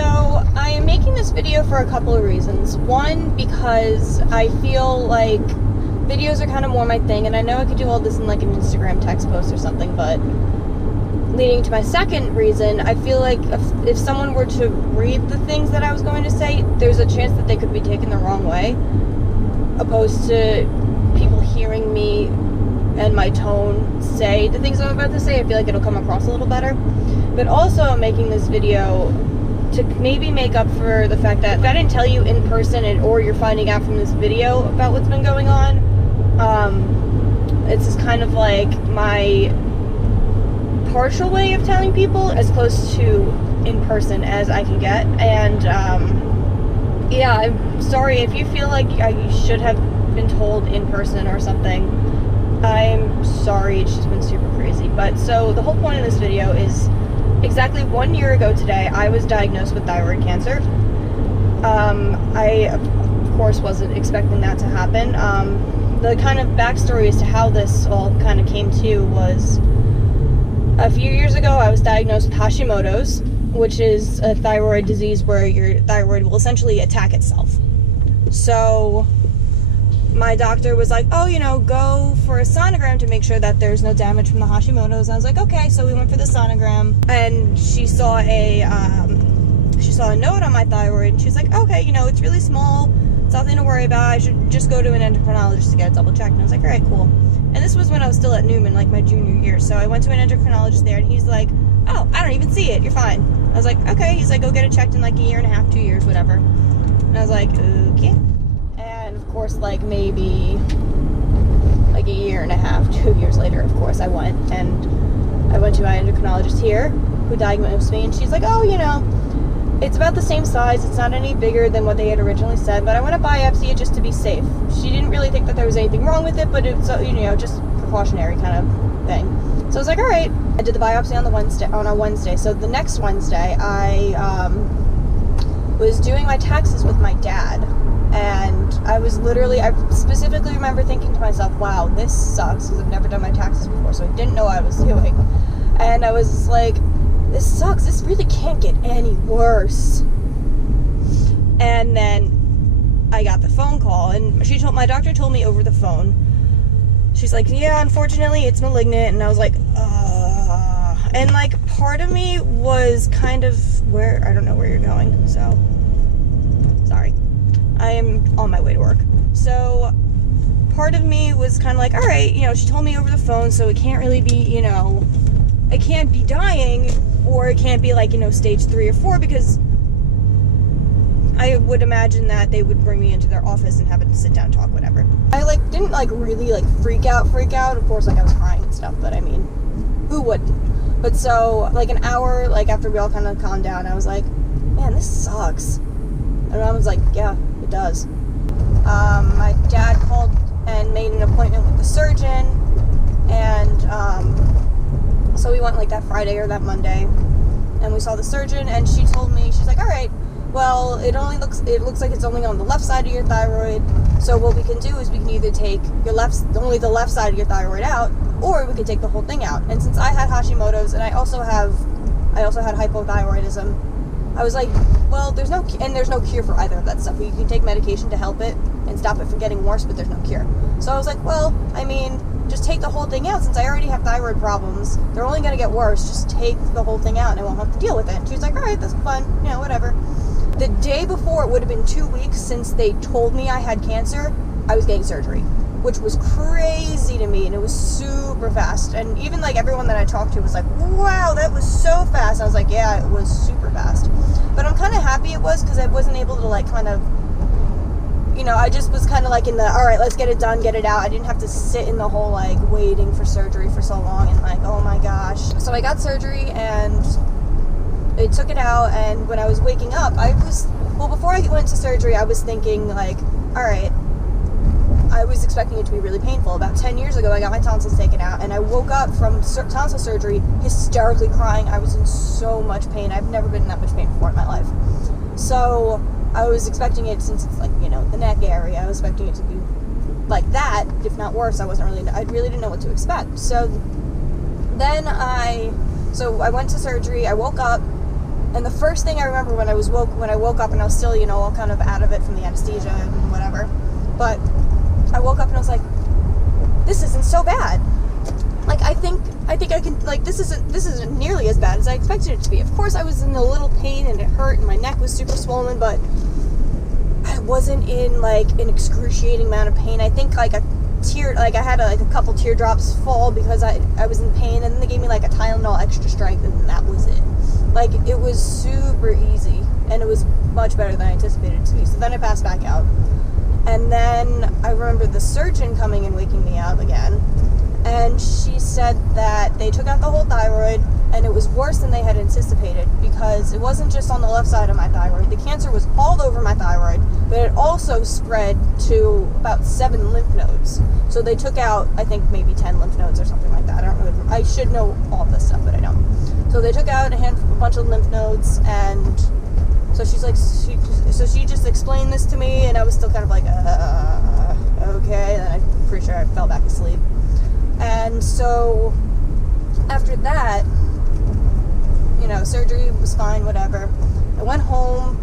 So I am making this video for a couple of reasons. One, because I feel like videos are kind of more my thing, and I know I could do all this in like an Instagram text post or something, but leading to my second reason, I feel like if someone were to read the things that I was going to say, there's a chance that they could be taken the wrong way, opposed to people hearing me and my tone say the things I'm about to say. I feel like it'll come across a little better. But also I'm making this video to maybe make up for the fact that if I didn't tell you in person or you're finding out from this video about what's been going on, it's just kind of like my partial way of telling people, as close to in person as I can get. And yeah, I'm sorry if you feel like I should have been told in person or something. I'm sorry, it's just been super crazy. But so the whole point of this video is exactly 1 year ago today, I was diagnosed with thyroid cancer. I, of course, wasn't expecting that to happen. The kind of backstory as to how this all kind of came to was a few years ago, I was diagnosed with Hashimoto's, which is a thyroid disease where your thyroid will essentially attack itself. So my doctor was like, oh, you know, go for a sonogram to make sure that there's no damage from the Hashimoto's. And I was like, okay. So we went for the sonogram, and she saw a note on my thyroid, and she's like, okay, you know, it's really small. It's nothing to worry about. I should just go to an endocrinologist to get it double checked. And I was like, all right, cool. And this was when I was still at Newman, like my junior year. So I went to an endocrinologist there, and he's like, oh, I don't even see it. You're fine. I was like, okay. He's like, go get it checked in like a year and a half, 2 years, whatever. And I was like, okay. And of course, like maybe like a year and a half, 2 years later, of course, I went to my endocrinologist here, who diagnosed me, and she's like, oh, you know, it's about the same size. It's not any bigger than what they had originally said, but I want to biopsy it just to be safe. She didn't really think that there was anything wrong with it, but it's, you know, just precautionary kind of thing. So I was like, all right. I did the biopsy on a Wednesday. So the next Wednesday, I was doing my taxes with my dad, and I specifically remember thinking to myself, wow, this sucks, because I've never done my taxes before, so I didn't know what I was doing. And I was like, this sucks. This really can't get any worse. And then I got the phone call, and my doctor told me over the phone. She's like, yeah, unfortunately, it's malignant. And I was like, and like part of me was kind of I don't know where you're going, so sorry. I am on my way to work. So part of me was kind of like, all right, you know, she told me over the phone, so it can't really be, you know, it can't be dying, or it can't be like, you know, stage 3 or 4, because I would imagine that they would bring me into their office and have it sit down, talk, whatever. I like didn't like really like freak out. Of course, like I was crying and stuff, but I mean, who wouldn't? But so like an hour like after we all kind of calmed down, I was like, man, this sucks. And I was like, yeah, it does. My dad called and made an appointment with the surgeon, and so we went like that Friday or that Monday, and we saw the surgeon, and she told me, she's like, all right, well, it looks like it's only on the left side of your thyroid, so what we can do is we can either take only the left side of your thyroid out, or we can take the whole thing out. And since I had Hashimoto's, and I also had hypothyroidism, I was like, well, there's no cure for either of that stuff. You can take medication to help it and stop it from getting worse, but there's no cure. So I was like, well, I mean, just take the whole thing out. Since I already have thyroid problems, they're only going to get worse. Just take the whole thing out and I won't have to deal with it. And she was like, all right, that's fun, you know, whatever. The day before, it would have been 2 weeks since they told me I had cancer, I was getting surgery, which was crazy to me, and it was super fast. And even like everyone that I talked to was like, wow, that was so fast. I was like, yeah, it was super fast. But I'm kind of happy it was, because I wasn't able to like kind of, you know, I just was kind of like in the, all right, let's get it done, get it out. I didn't have to sit in the whole like waiting for surgery for so long and like, oh my gosh. So I got surgery, and they took it out, and when I was waking up, before I went to surgery, I was thinking like, all right, I was expecting it to be really painful. About 10 years ago, I got my tonsils taken out, and I woke up from tonsil surgery hysterically crying. I was in so much pain. I've never been in that much pain before in my life. So I was expecting it, since it's like, you know, the neck area, I was expecting it to be like that, if not worse. I really didn't know what to expect. So then I went to surgery. I woke up, And the first thing I remember when I woke up, and I was still, you know, all kind of out of it from the anesthesia and whatever, but I woke up and I was like, this isn't so bad. Like, I think I can, like, this isn't nearly as bad as I expected it to be. Of course, I was in a little pain and it hurt and my neck was super swollen, but I wasn't in, like, an excruciating amount of pain. I think, like, I had a couple teardrops fall because I was in pain, and then they gave me, like, a Tylenol extra strength, and that was it. Like, it was super easy, and it was much better than I anticipated it to be. So then I passed back out. And then I remember the surgeon coming and waking me up again, and she said that they took out the whole thyroid, and it was worse than they had anticipated, because it wasn't just on the left side of my thyroid. The cancer was all over my thyroid, but it also spread to about 7 lymph nodes. So they took out, I think, maybe 10 lymph nodes or something like that. I don't really remember. I should know all this stuff, but I don't. So they took out a bunch of lymph nodes, and so she's like, she just explained this to me, and I was still kind of like, okay. And I'm pretty sure I fell back asleep. And so after that, you know, surgery was fine, whatever. I went home,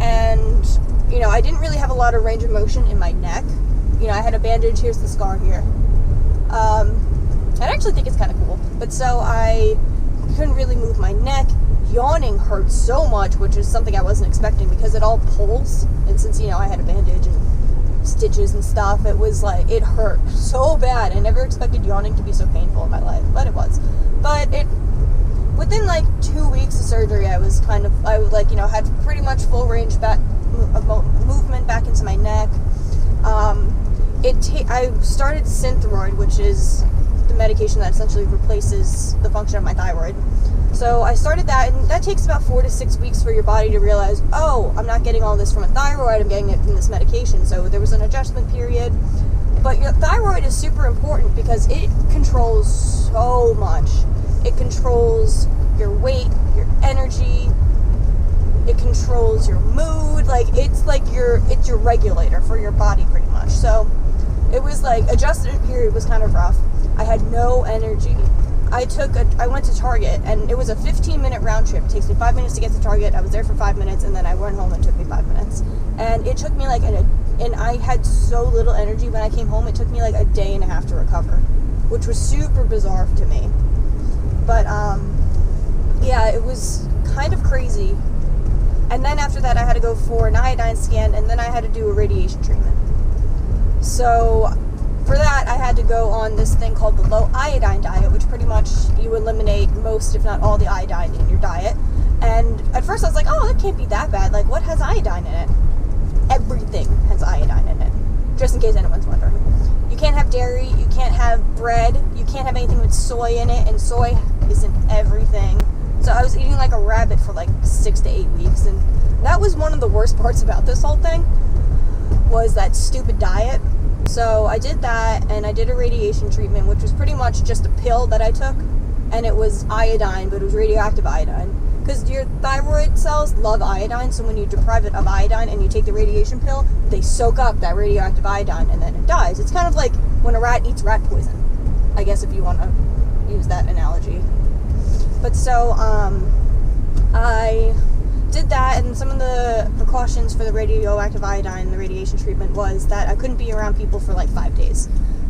and, you know, I didn't really have a lot of range of motion in my neck. You know, I had a bandage, here's the scar here. I actually think it's kind of cool. But so I couldn't really move my neck. Yawning hurt so much, which is something I wasn't expecting, because it all pulls. And since, you know, I had a bandage and stitches and stuff, it was like, it hurt so bad. I never expected yawning to be so painful in my life, but it was. But within like 2 weeks of surgery, I was like, you know, had pretty much full range of movement back into my neck. I started Thyriod, which is the medication that essentially replaces the function of my thyroid. So I started that, and that takes about 4 to 6 weeks for your body to realize, oh, I'm not getting all this from a thyroid, I'm getting it from this medication. So there was an adjustment period. But your thyroid is super important because it controls so much. It controls your weight, your energy, it controls your mood. Like, it's your regulator for your body pretty much. So it was like, adjustment period was kind of rough. I had no energy. I went to Target, and it was a 15-minute round trip. It takes me 5 minutes to get to Target. I was there for 5 minutes, and then I went home and it took me 5 minutes. And it took me like, and I had so little energy when I came home, it took me like a day and a half to recover, which was super bizarre to me. But, yeah, it was kind of crazy. And then after that, I had to go for an iodine scan, and then I had to do a radiation treatment. So for that, I had to go on this thing called the Low Iodine Diet, which pretty much you eliminate most, if not all, the iodine in your diet. And at first I was like, oh, that can't be that bad. Like, what has iodine in it? Everything has iodine in it, just in case anyone's wondering. You can't have dairy, you can't have bread, you can't have anything with soy in it, and soy is in everything. So I was eating like a rabbit for like 6 to 8 weeks, and that was one of the worst parts about this whole thing, was that stupid diet. So I did that, and I did a radiation treatment, which was pretty much just a pill that I took, and it was iodine, but it was radioactive iodine. Because your thyroid cells love iodine, so when you deprive it of iodine and you take the radiation pill, they soak up that radioactive iodine, and then it dies. It's kind of like when a rat eats rat poison, I guess, if you want to use that analogy. But so, I did that, and some of the precautions for the radioactive iodine, the radiation treatment, was that I couldn't be around people for like 5 days.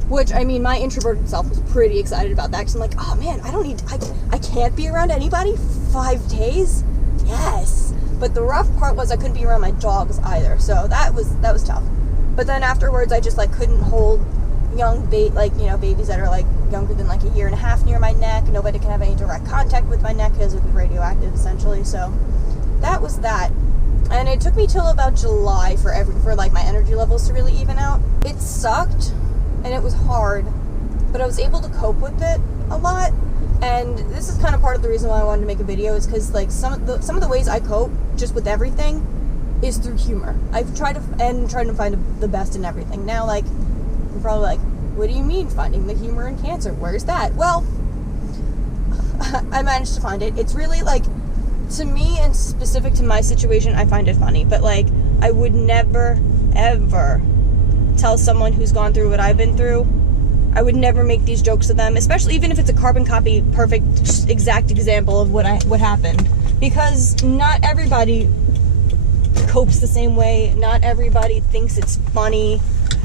Which, I mean, my introverted self was pretty excited about that, because I'm like, oh man, I can't be around anybody 5 days? Yes! But the rough part was I couldn't be around my dogs either, so that was tough. But then afterwards, I just like couldn't hold young babies that are like younger than like 1.5 years near my neck. Nobody can have any direct contact with my neck because it was radioactive, essentially. So that was that. And it took me till about July for like my energy levels to really even out. It sucked, and it was hard, but I was able to cope with it a lot. And this is kind of part of the reason why I wanted to make a video, is because like some of the ways I cope just with everything is through humor. I've tried to find the best in everything. Now, like, you're probably like, what do you mean finding the humor in cancer? Where's that? Well, I managed to find it. It's really like, to me and specific to my situation, I find it funny. But like, I would never, ever tell someone who's gone through what I've been through I would never make these jokes to them, especially even if it's a carbon copy, perfect, exact example of what happened. Because not everybody copes the same way. Not everybody thinks it's funny.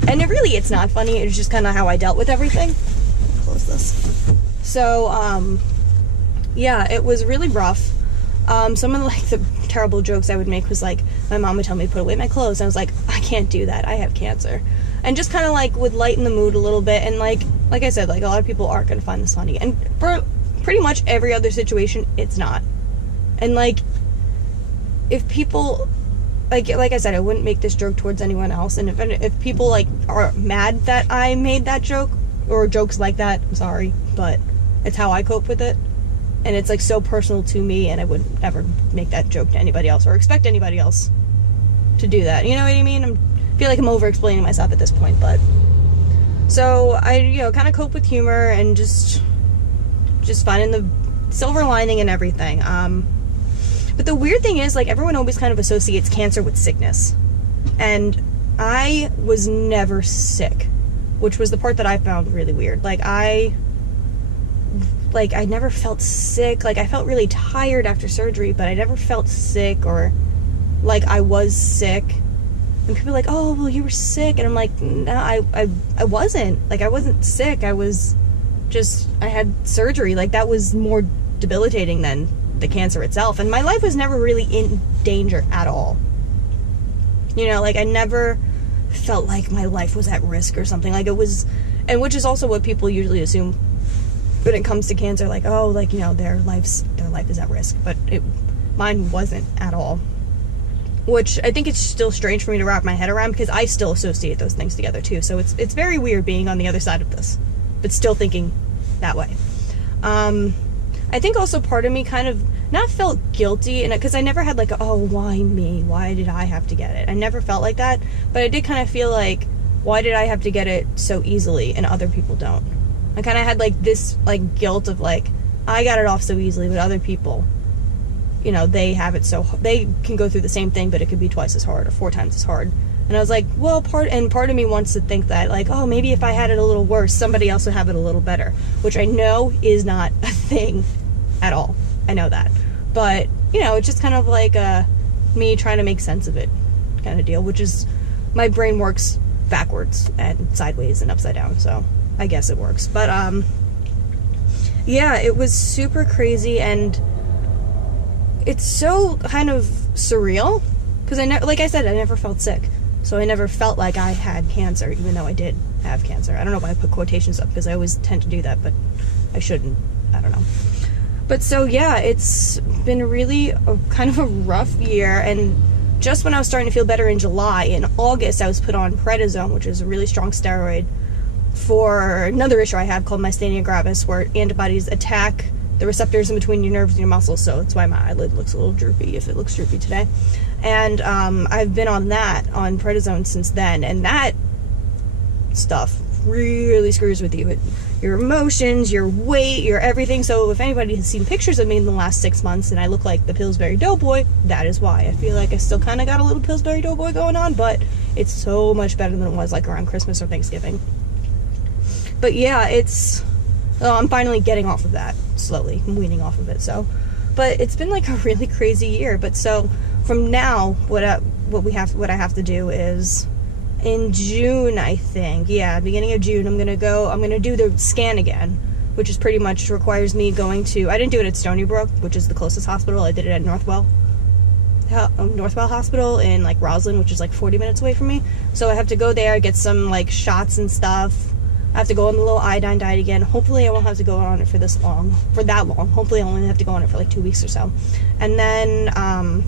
And it's not funny. It's just kind of how I dealt with everything. Close this. So, yeah, it was really rough. Some of the terrible jokes I would make was like, my mom would tell me to put away my clothes. And I was like, I can't do that. I have cancer. And just kind of would lighten the mood a little bit. And like I said, a lot of people aren't going to find this funny. And for pretty much every other situation, it's not. And if people, like I said, I wouldn't make this joke towards anyone else. And if people are mad that I made that joke or jokes like that, I'm sorry, but it's how I cope with it. And it's so personal to me, and I wouldn't ever make that joke to anybody else or expect anybody else to do that. You know what I mean? I feel like I'm over explaining myself at this point, but so I kind of cope with humor and just finding the silver lining and everything. But the weird thing is, everyone always kind of associates cancer with sickness, and I was never sick, which was the part that I found really weird. I never felt sick. I felt really tired after surgery, but I never felt sick or I was sick. And people are like, oh, well, you were sick. And I'm like, no, I wasn't. I wasn't sick. I was just, I had surgery. That was more debilitating than the cancer itself. And my life was never really in danger at all. I never felt like my life was at risk or something. It was, and which is also what people usually assume when it comes to cancer. Their life is at risk. But mine wasn't at all. Which I think it's still strange for me to wrap my head around, because I still associate those things together too. So it's very weird being on the other side of this, but still thinking that way. I think also part of me kind of not felt guilty, and because I never had oh, why me? Why did I have to get it? I never felt like that, but I did kind of feel why did I have to get it so easily and other people don't? I kind of had this guilt of I got it off so easily, but other people, they have it they can go through the same thing, but it could be twice as hard or 4 times as hard. And I was like, well, part of me wants to think that oh, maybe if I had it a little worse, somebody else would have it a little better, which I know is not a thing at all. I know that, but it's just kind of me trying to make sense of it kind of deal, which is, my brain works backwards and sideways and upside down, so I guess it works. But yeah, it was super crazy, and it's so kind of surreal, because like I said, I never felt sick, so I never felt like I had cancer, even though I did have cancer. I don't know why I put quotations up, because I always tend to do that, but I shouldn't. I don't know. But so yeah, it's been really kind of a rough year, and just when I was starting to feel better in July, in August I was put on prednisone, which is a really strong steroid, for another issue I have called myasthenia gravis, where antibodies attack the receptors in between your nerves and your muscles. So that's why my eyelid looks a little droopy, if it looks droopy today. And I've been on prednisone since then, and that stuff really screws with you. Your emotions, your weight, your everything. So if anybody has seen pictures of me in the last 6 months and I look like the Pillsbury Doughboy, that is why. I feel like I still kind of got a little Pillsbury Doughboy going on, but it's so much better than it was around Christmas or Thanksgiving. But yeah, I'm finally getting off of that slowly. I'm weaning off of it. So, but it's been a really crazy year. But so from now, what I have to do is, in June, I think, yeah, beginning of June, I'm gonna do the scan again, which is pretty much requires me going to, I didn't do it at Stony Brook, which is the closest hospital. I did it at Northwell Hospital in Roslyn, which is 40 minutes away from me. So I have to go there, get some shots and stuff. I have to go on the Low Iodine Diet again. Hopefully I won't have to go on it for that long. Hopefully I only have to go on it for 2 weeks or so. And then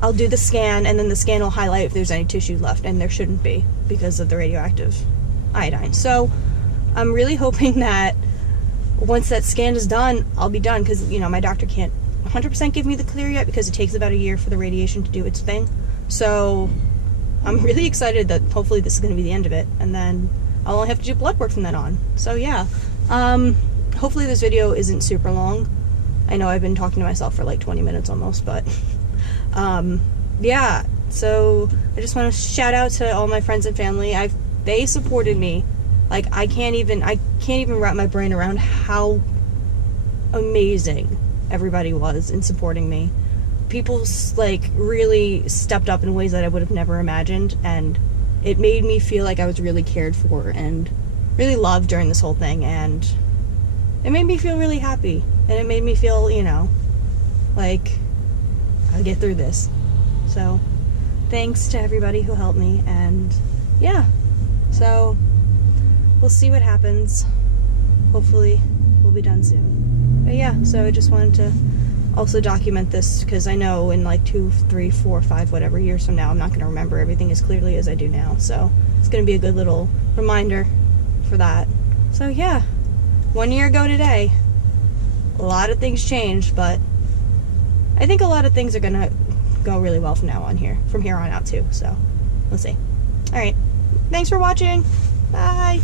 I'll do the scan, and then the scan will highlight if there's any tissue left, and there shouldn't be because of the radioactive iodine. So I'm really hoping that once that scan is done, I'll be done, because my doctor can't 100% give me the clear yet, because it takes about a year for the radiation to do its thing. So I'm really excited that hopefully this is going to be the end of it, and then I'll only have to do blood work from then on. So yeah, hopefully this video isn't super long. I know I've been talking to myself for 20 minutes almost, but yeah, so I just want to shout out to all my friends and family. They supported me Like, I can't even wrap my brain around how amazing everybody was in supporting me. People, like, really stepped up in ways that I would have never imagined, and it made me feel like I was really cared for and really loved during this whole thing, and it made me feel really happy, and it made me feel, you know, like I'll get through this. So thanks to everybody who helped me, and yeah, so we'll see what happens. Hopefully we'll be done soon. But yeah, so I just wanted to also document this, because I know in like 2, 3, 4, 5, whatever years from now, I'm not going to remember everything as clearly as I do now. So it's going to be a good little reminder for that. So yeah, 1 year ago today, a lot of things changed, but I think a lot of things are going to go really well from here on out too. So we'll see. All right. Thanks for watching. Bye.